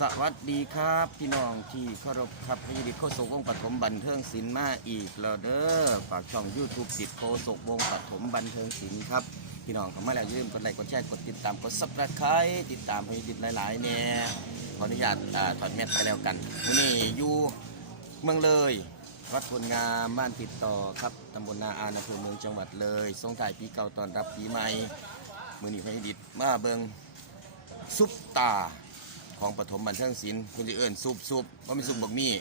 สวัสดีครับพี่น้องที่เคารพครับพยดิตโคศกวงปฐมบันเทิงศิลป์มาอีกแล้วเด้อฝากช่อง YouTube ติดโคศกวงปฐมบันเทิงศิลป์ครับพี่น้องเข้ามาแล้วอย่าลืมกดไลค์กดแชร์กดติดตามกด Subscribe ติดตามพยดิตหลายๆเนี่ยขออนุญาตอ่าถอดแมสไปแล้วกันวันนี้อยู่เมืองเลยวัดพลงามบ้านติดต่อครับตำบลนาอานอำเภอเมืองจังหวัดเลยส่งถ่ายปีเก่าตอนรับปีใหม่มือนี้พยดิตมาเบิงซุปตา ของปฐมบันเทิงศิลป์คุณจะเอิ้นซุปซุปว่าเป็นซุปบักมี่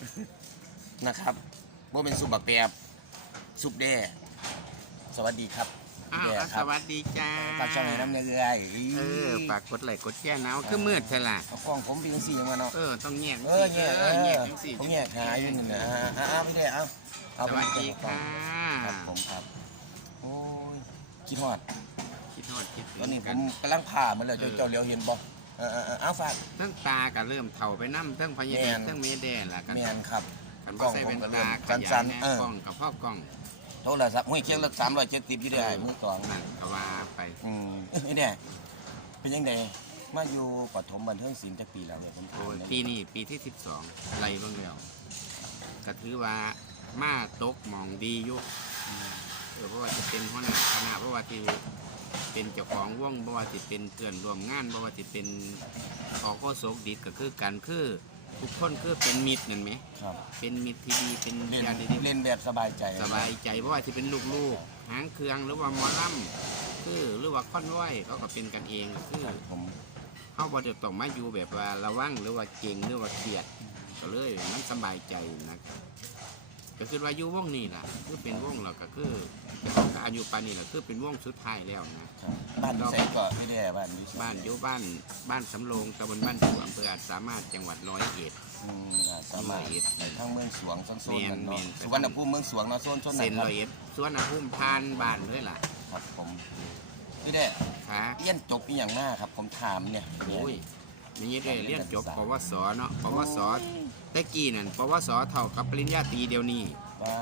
นะครับว่าเป็นซุปบักแปบซุปแด่สวัสดีครับอ้าวแด่คสรับวัสดีจ้าฝากช่องในน้ำเนื้อเออฝากกดไลค์กดแชร์นะเอาคือมืดใช่ล่ะเอากล้องผมเป็นสียังไงเนาะ เออต้องแยกเออแง่เอแยอกจังสี่ผมแง่หาอยู่นี่นะอ่าอ่าไม่ได้เอาเอาสวัสดีค่ะครับผมครับโอ้ยคิดฮอดคิดทอดคิดถึงตอนนี้ผกัมกำลังผ่ามันเลยเจ้าเจ้าเหลียวเห็นบ่ เออเออเออเอาฝากทั้งตาก็เริ่มเฒ่าไปน้ำทั้งพยาแม่ธินทั้งเมแดนล่ะกันแม่นครับ กันบ่ใส่เป็นกล้องผมก็เริ่ตามขยาสั้ยนๆแน่เออกล้องกับพ่อกล้องโทรศัพท์ห้วยเคียงละสามร้อยเจ็ดสิบยี่ได้มือกลองนั่นก็ว่าไปอืมเอ้ยเนี่ยเป็นยังไงมาอยู่ปฐมบันเทิงศิลป์จักปีแล้วเนี่ยผมถามโอ้ยหน่อยปีนี้ปีที่12ไล่เบิ่งแล้วก็ถือว่ามาตกหมองดีอยู่เออเพราะว่าจะเป็นหัวหน้าคณะเพราะว่าที่ เป็นเจ้าของวงเพราะว่าจะเป็นเพื่อนร่วมงานเพราะว่าจะเป็นออกโคโศกดิดก็คือกันคือทุกคนคือเป็นมิตรนั่นไหม ครับเป็นมิตรที่ดีเป็นเล่นญาติดี เล่นแบบสบายใจสบายใจเพราะว่าที่เป็นลูกๆหางเครื่องหรือว่าหมอลำคือหรือว่าค่อนไหวเขาก็เป็นกันเองคือครับผมเขาบ่ได้ต้องมาอยู่แบบว่าระวังหรือว่าเก่งหรือว่าเครียดก็เลยมันสบายใจนะครับ ก็คือว่าอยู่วงนี้ล่ะ คือเป็นวงเราก็คือแต่ของก็อายุปานนี้แหละคือเป็นวงสุดท้ายแล้วนะครับบ้านใส่ก็ไม่ได้บ้านนี้บ้านอยู่บ้านบ้านสำโรงตำบลบ้านสวนอำเภออาจสามารถจังหวัดร้อยเอ็ด อืมอ่าสามารถร้อยเอ็ดไปทั้งเมืองสวงโซนโซนนั้นแม่เนาะนๆ สุวรรณภูมิเมืองสวงเนาะโซนโซนไหนเซ็นครัร้บอยเอ็ดสวนภูมิพานบ้านเลยล่ะครับผมพี่เด้ค่ะเรียนจบอีหยังหน้าครับ ผมถามเนี่ย โอ้ยนี่ได้เรียนจบปวสเนาะปวส แต่กี้นั่นปวสเท่ากับปริญญาตรีเดียวนี้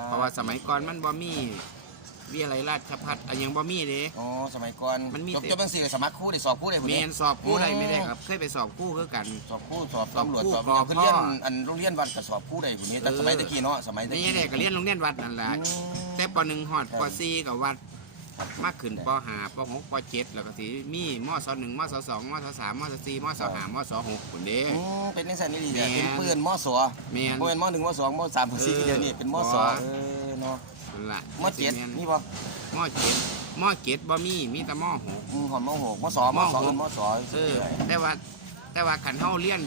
เพราะว่าสมัยก่อนมันบ่มีวิทยาลัยราชภัฏอันยังบ่มีเด้ อ๋อสมัยก่อนมันมีจบแต่ จบบังสี่สมัครครู่ได้สอบครู่ได้เมบ่เนี่ย นสอบกู้ได้ไม่ได้ครับ เคยไปสอบกู้คือกัน สอบครู่สอบสอบตำรวจครู่สอบกอเพื่อนเรียนพ่ออันโรงเรียนวัดกับสอบครู่ได้ผู้นี้แต่เออสมัยตะกี้เนาะสมัยตะไม่กี้ ได้ก็เรียนโรงเรียนวัดนั่นแหละอืมแต่ปหนึ่งฮอดปสี่กับวัด มากขึ้นป .5 ป .6 ป .7 แล้วก็สีมีม .1 ม .2 ม .3 ม .4 ม .5 ม .6 พุ่นเด้ อืมเป็นในิสัยนี่นี่นเป็นปืนมอสอแม่นบเป็นมอหนึ่งมอสองมอสามมอสี่เดียวนี่เป็นมอสอบ่ เออเนาะนั่นล่ะมอเจ็ดนี่บ่ม .7 ม .7 บะมี่มีแต่ม้อืมหอมมอหกม้อสอม้อสองม้อสอเออแต่ว่าแต่ว่าขันเฮาเลี้ยน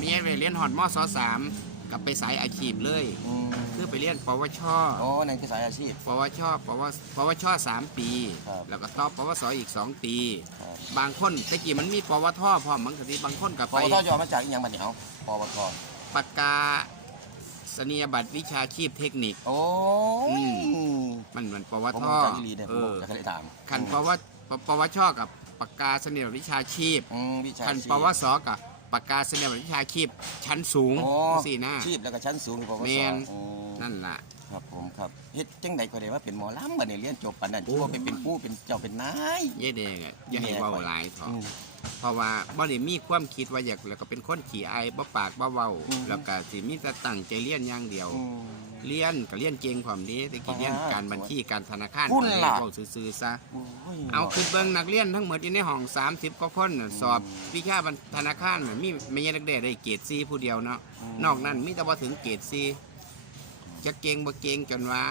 มีไอ้ไปเรียนหอดม้อสอสาม กับไปสายอาชีพเลยเพื่อไปเรียนปวช โอ้นั่นคืสายอาชีพ ปวช ปวสปวชสามปีแล้วก็ต่อปวสอีกสองปีบางคนตะกี้มันมีปวทพร้อมบางทีบางคนกับปไปวทยอมาจากอีหยังบัดนี้เฮาปวทประกาศนียบัตรวิชาชีพเทคนิค โอ้มันมันปวผมทรู้จักอีหลีเนี่ยเออจะเคยได้ถามขันปวปปวชกับประกาศนียบัตรวิชาชีพขันปวสกับ ปากกาสนียบัตรวิชาชีพชั้นสูงโอ้สี่หน้า ชีพแล้วก็ชั้นสูงคือปวแม่สนโอ้นั่นล่ะ ครับผมครับเฮ็ดจังไดก็ได้ว่าเป็นหมอลำบัดนี้เรียนจบปานนั้นที่ว่าเป็นเป็นผู้เป็นเจ้าเป็นนาย เย่แดงอะอย่าให้เว้าหลายเถอะอืมเพราะว่าบ่ได้มีความคิดว่าอยากแล้วก็เป็นคนขี้อายบ่ปากบ่เว้าอืม แล้วก็สิมีแต่ตั้งใจเรียนอย่างเดียว อืม เรียนก็เรียนเก่งความนี้แต่กี้เรียนอ่าการบัญชีการธนาคารคุณล่ะเว้าซื่อๆซะโอ้ยเอาคือเบิ่งนักเรียนทั้งหมดอยู่ในห้อง 30กว่าคนน่ะสอบวิชาบัญธนาคารน่ะมีไม่ใช่นักเรียนได้เกรด4ผู้เดียวเนาะนอกนั้นมีแต่บ่ถึงเกรด4จะเก่งบ่เก่งจนว่า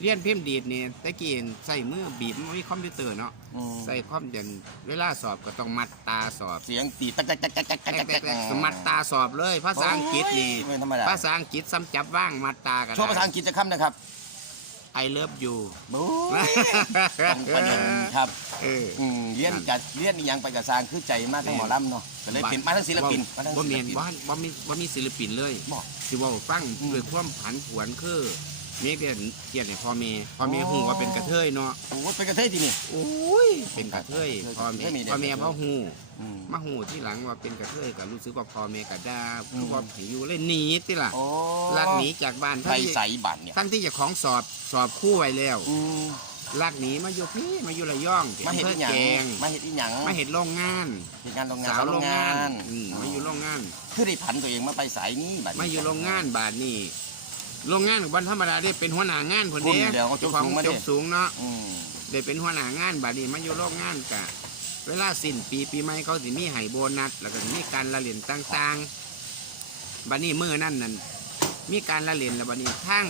เรียนพิมพ์ดีดนี่แต่กี้ใส่มือบีบมันมีคอมพิวเตอร์เนาะ ใส่ความเด่นเวลาสอบก็ต้องมัดตาสอบเสียงตีตักกกตักกแกมัดตาสอบเลย ภาษาอังกฤษนี่ภาษาอังกฤษซ้ำจับว่างมัดตากันโชว์ภาษาอังกฤษจะค่ำนะครับไอเลิฟยู บู๊ต้องประเด็นครับเรียนจัดเลี้ยนอีหยังไปกับซางคือใจมากทั้งหมอลำเนาะก็เลยเป็นมาทั้งศิลปินมาทั้ศิลบ่ปิน เมียบ่มีบ่มีศิลปินเลยบ่ สิเว่าฟังด้วยความผันผวนคือ มียเรียนเขียนให้พ่อแม่พ่อแม่โอ้ฮู้ว่าเป็นกระเทยเนาะโอ้ยเป็นกระเทยที่นี่ โอ้ยเป็นกระเทยพ่อแม่ไม่มีเด็กพ่อแม่บ่ฮู้อืมมาฮู้ที่หลังว่าเป็นกระเทยก็รู้สึกว่าพ่อแม่ก็ด่าอืมคือว่าให้อยู่เลยหนีติล่ะโอ้ลักหนีจากบ้านไปทั้งที่ใส่บัตรเนี่ยทั้งที่เจะของสอบสอบคู่ไว้แล้วอืมลักหนีมาอยู่พี่มาอยู่ระยองมาเห็ดอำภอีหยังแกงมาเห็ดอีหยังมาเห็ดโรงงานเห็ดงานโรงงานสาวโรงงานโรงงานอืมมาอยู่โรงงาน คือได้ผันตัวเองมาไปสายนี้บัดนี้มาอยู่โรงงานบาทนี่ โรงงานวันธรรมดาได้เป็นหัวหน้างานคนคุณเดีเดี๋ยวเขาจบของสูงมาจดิบสูงเนาะอืมได้เป็นหัวหน้างานบาดนี้มาอยู่โรงงานกะ เวลาสิ้นปีปีใหม่เขาสิมีให้โบนัสแล้วก็สิมีการละเล่นต่างๆบัดนี้มือนั่นนั่นมีการละเล่นแล้วบัดนี้ทาง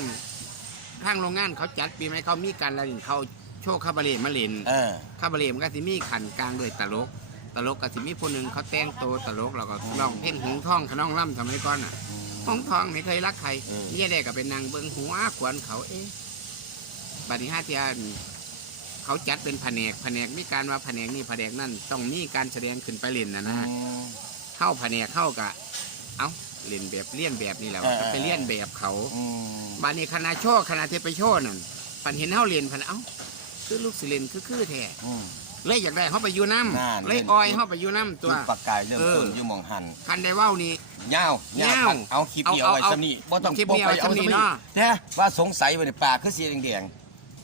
ทางโรงงานเขาจัดปีใหม่เขามีการละเล่นเขาโชว์คาบาเร่มาเล่น เออ คาบาเร่มันก็สิมีขันกลางด้วยตลก ตลกก็สิมีผู้หนึ่งเขาแต่งตัวตลกแล้วก็ร้องเพลงหงทองขน้องล่ำทำไมก่อนอะ หงทองไม่เคยรักใครเออเนี่ยได้ก็เป็นนางเบิงหัวขวนเขาเอ๊ะบัดนี้ห้าเทียนเขาจัดเป็นแผนกแผนกมีการว่าแผนกนี่แผนกนั่นต้องมีการแสดงขึ้นไปเล่นนะนะฮะอืมเข้าแผนกเข้ากะ เอ้าเล่นแบบเลี่ยนแบบนี่แหละเออก็ไปเลี่ยนแบบเขาอืมบัดนี้คณะโชว์คณะเทไปโชว์นั่นปันเห็นเฮาเรียนพันเอ้า คือลูกสิเลนคือคือแท้อืม เลยอยากได้เขาไปอยู่น้นั่นำเลยออยเขาไปอยู่น้ำตัวจุดประกายเริ่มเออต้นอยู่หมองหันคันได้เว้านี่ เงาวเงาวพันเอาคลิปเดียวเอาไว้เอาสนี่บ่ต้องคลิปเดียวบ่ไปสำนี่สเนาะเนี่ยว่าสงสัยว่าเนี่ยปากคือสีแดง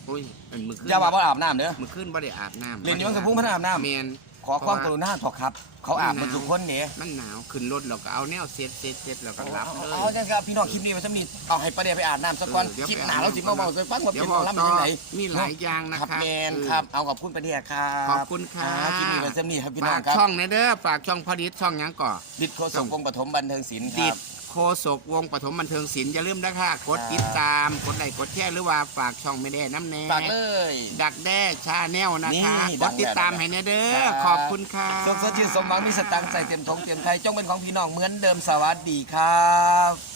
อุ้ยเป็นมือขึ้ๆนอย่าว่าบ่อาบน้ำเด้อ มือขึ้นบ่ได้อาบน้ำเล่นอยู่กับสะพุงพระอาบน้ำ เมน ขอความกรุณาเถอะครับ เขาอาบหมดทุกคนเนี่ยมันหนาวขึ้นรถเราก็เอาแนวเซ็ตเซ็ตเซ็ตแล้วก็รับเลยเอาจังครับพี่น้องคลิปนี้มันจะมีเอาให้ประเดี๋ยวไปอาบน้ำสักก่อนเออเดี๋ยวคลิปไปหนาอาบเราสิมาน้ำเบาไปฟังว่าเดี๋เป็ยวนบหมออกลำต่เป็นอยังไงมีหลายอย่างนะครับครับแมนเออครับเอาขอบคุณประเดี๋ยวครับขอบคุณค่ะอ่าคลิปนี้มันจะมีครับพี่น้อฝางกครับช่องในเด้อฝากช่องพอดิษช่องหยังก่อดิดโคศกวงปฐมบันเทิงศิลป์คดิรัดบ โคศกวงปฐมบันเทิงศิลป์อย่าลืมนะคะกดครับติดตาม กดไลค์กดแชร์หรือว่าฝากช่องไม่ได้น้ำแน่ฝากเลย ดักแด้ชาแนลนะคะ นี่กดัดงติดตามแบบให้แน่เด้ครัอบขอบคุณค่ะ สมสดชื่นสมหวังมีสตังค์ใส่เต็มทงเต็มไทยจงเป็นของพี่น้องเหมือนเดิมสวัสดีครับ